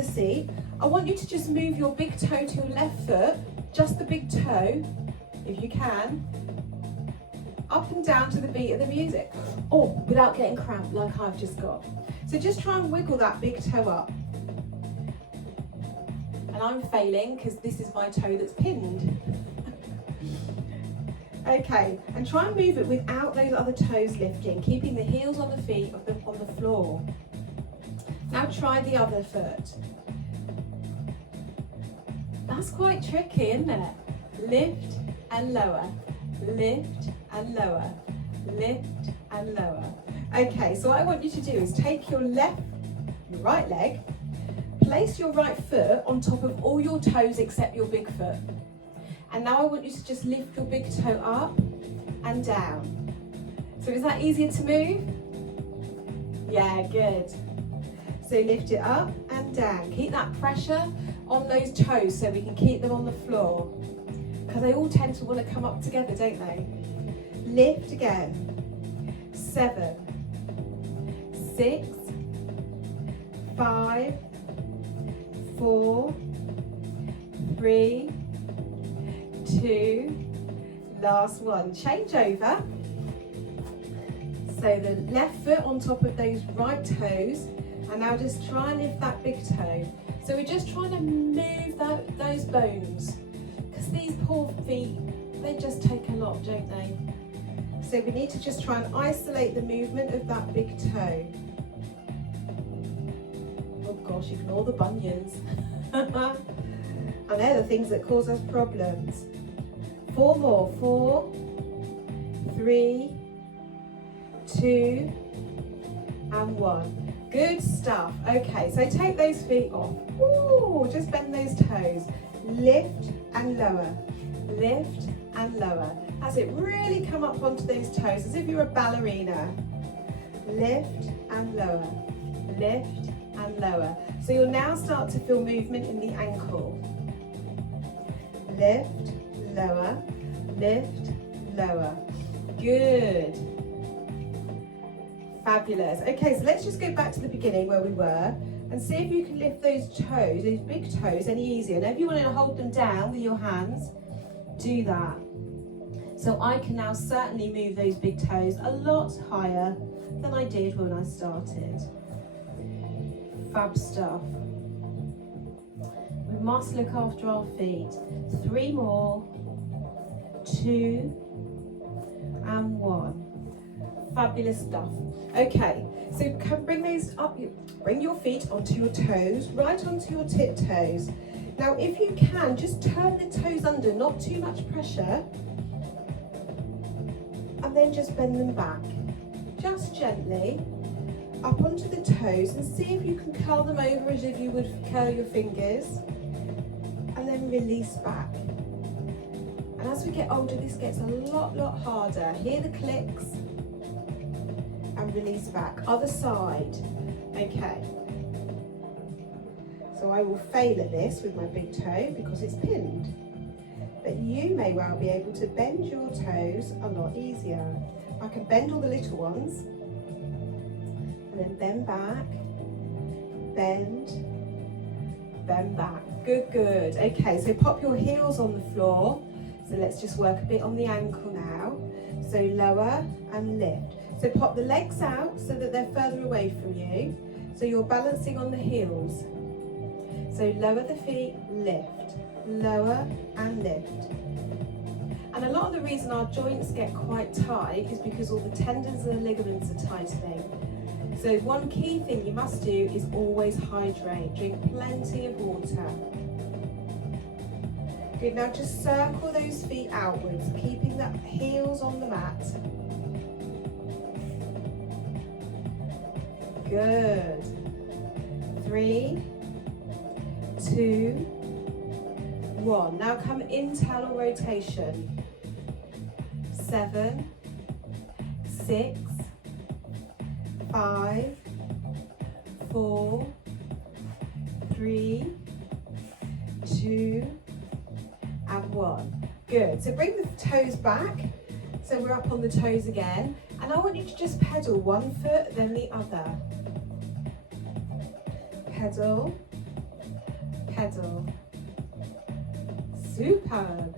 the seat, I want you to just move your big toe to your left foot, just the big toe, if you can, up and down to the beat of the music. Or without getting cramped like I've just got. So just try and wiggle that big toe up. And I'm failing because this is my toe that's pinned. Okay, and try and move it without those other toes lifting, keeping the heels on the feet on the floor. Now try the other foot. That's quite tricky, isn't it? Lift and lower, lift and lower, lift and lower. Okay, so what I want you to do is take your right leg, place your right foot on top of all your toes except your big foot. And now I want you to just lift your big toe up and down. So is that easier to move? Yeah, good. So lift it up and down. Keep that pressure on those toes so we can keep them on the floor. Because they all tend to want to come up together, don't they? Lift again. 7, 6, 5, 4, 3, 2, last one. Change over. So the left foot on top of those right toes, and now just try and lift that big toe. So we're just trying to move those bones, because these poor feet, they just take a lot, don't they? So we need to just try and isolate the movement of that big toe. Oh gosh, ignore the bunions. And they're the things that cause us problems. 4 more. 4, 3, 2, and 1. Good stuff. Okay, so take those feet off. Ooh, just bend those toes. Lift and lower. Lift and lower. That's it. Really come up onto those toes as if you're a ballerina. Lift and lower. Lift and lower. So you'll now start to feel movement in the ankle. Lift, lower, lift, lower. Good. Fabulous. Okay, so let's just go back to the beginning where we were and see if you can lift those toes, those big toes, any easier. Now, if you want to hold them down with your hands, do that. So I can now certainly move those big toes a lot higher than I did when I started. Fab stuff. We must look after our feet. 3 more, 2, and 1. Fabulous stuff. Okay, so bring those up. Bring your feet onto your toes, right onto your tiptoes. Now, if you can, just turn the toes under, not too much pressure, and then just bend them back, just gently, up onto the toes, and see if you can curl them over as if you would curl your fingers, and then release back. And as we get older, this gets a lot harder. Hear the clicks, and release back. Other side. Okay. So I will fail at this with my big toe because it's pinned. But you may well be able to bend your toes a lot easier. I can bend all the little ones, and then bend back, bend, bend back. Good, good. Okay, so pop your heels on the floor. So let's just work a bit on the ankle now. So lower and lift. So pop the legs out so that they're further away from you. So you're balancing on the heels. So lower the feet, lift, lower and lift. And a lot of the reason our joints get quite tight is because all the tendons and the ligaments are tightening. So one key thing you must do is always hydrate. Drink plenty of water. Good, now just circle those feet outwards, keeping the heels on the mat. Good. 3, 2, 1. Now come internal rotation. 7, 6, 5, 4, 3, 2, and 1. Good. So bring the toes back. So we're up on the toes again. And I want you to just pedal one foot, then the other. Pedal, pedal. Superb.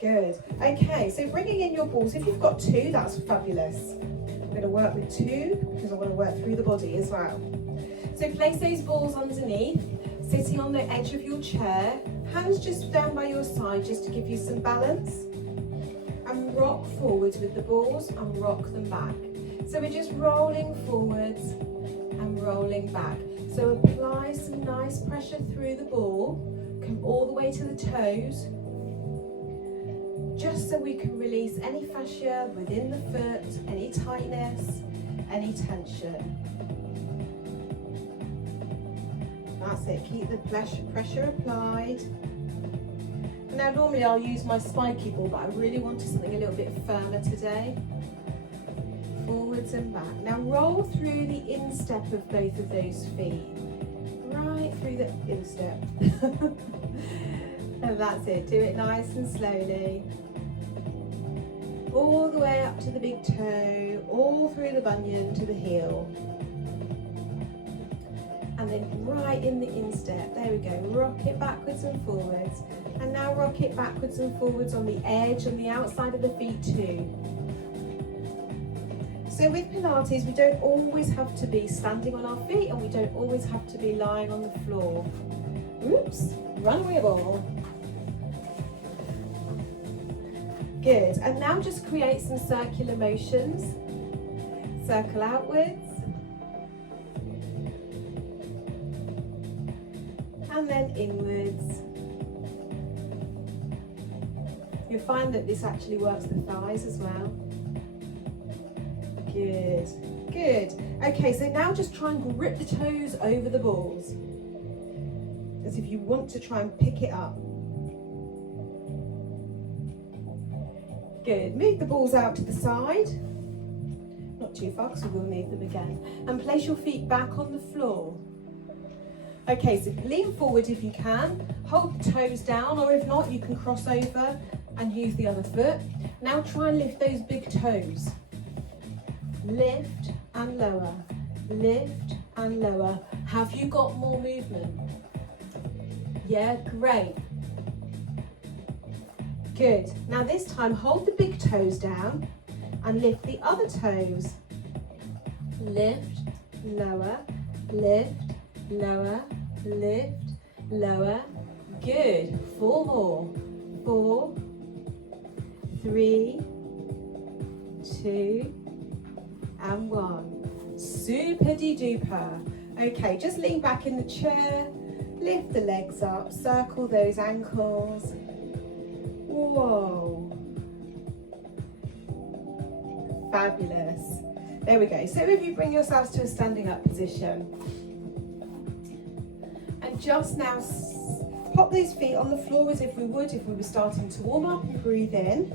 Good. Okay, so bringing in your balls. If you've got two, that's fabulous. I'm going to work with two because I want to work through the body as well. So place those balls underneath, sitting on the edge of your chair, hands just down by your side just to give you some balance. And rock forwards with the balls and rock them back. So we're just rolling forwards and rolling back. So apply some nice pressure through the ball, come all the way to the toes, just so we can release any fascia within the foot, any tightness, any tension. That's it, keep the pressure applied. Now normally I'll use my spiky ball, but I really wanted something a little bit firmer today. Forwards and back. Now roll through the instep of both of those feet. Right through the instep. And that's it, do it nice and slowly. All the way up to the big toe, all through the bunion to the heel. And then right in the instep, there we go, rock it backwards and forwards. And now rock it backwards and forwards on the edge, on the outside of the feet too. So with Pilates, we don't always have to be standing on our feet and we don't always have to be lying on the floor. Oops, runaway ball. Good, and now just create some circular motions. Circle outwards. And then inwards. You'll find that this actually works the thighs as well. Good, good. Okay, so now just try and grip the toes over the balls, as if you want to try and pick it up. Good, move the balls out to the side, not too far because we will need them again, and place your feet back on the floor. Okay, so lean forward if you can, hold the toes down, or if not, you can cross over and use the other foot. Now try and lift those big toes. Lift and lower, lift and lower. Have you got more movement? Yeah, great. Good. Now this time, hold the big toes down and lift the other toes. Lift, lower, lift, lower, lift, lower. Good. 4 more. 4, 3, 2, and 1. Super-de-duper. Okay, just lean back in the chair, lift the legs up, circle those ankles. Whoa. Fabulous. There we go. So if you bring yourselves to a standing up position, and just now pop those feet on the floor as if we would if we were starting to warm up, and breathe in.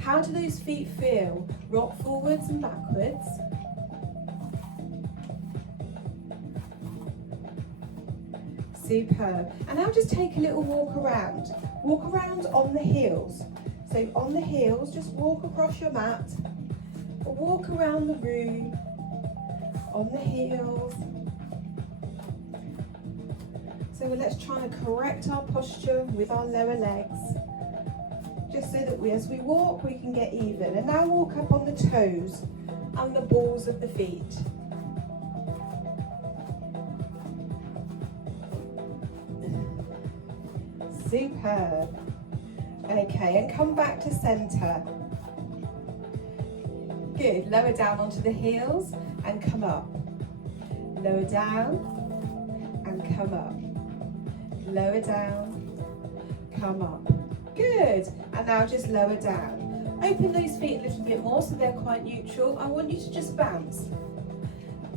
How do those feet feel? Rock forwards and backwards. Superb. And now just take a little walk around. Walk around on the heels. So on the heels, just walk across your mat. Or walk around the room on the heels. So let's try and correct our posture with our lower legs. Just so that as we walk, we can get even. And now walk up on the toes and the balls of the feet. Superb. Okay, and come back to centre. Good, lower down onto the heels and come up. Lower down and come up. Lower down, come up. Good, and now just lower down. Open those feet a little bit more so they're quite neutral. I want you to just bounce.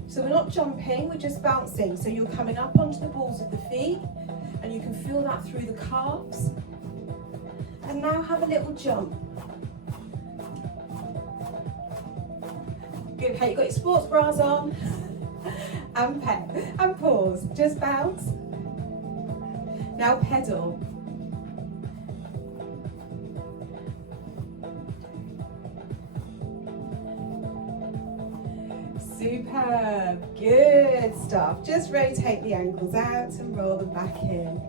So we're not jumping, we're just bouncing. So you're coming up onto the balls of the feet and you can feel that through the calves. And now have a little jump. Good, okay, you've got your sports bras on. And pause, just bounce. Now pedal. Superb. Superb, good stuff. Just rotate the ankles out and roll them back in.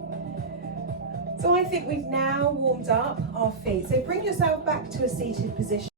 So I think we've now warmed up our feet. So bring yourself back to a seated position.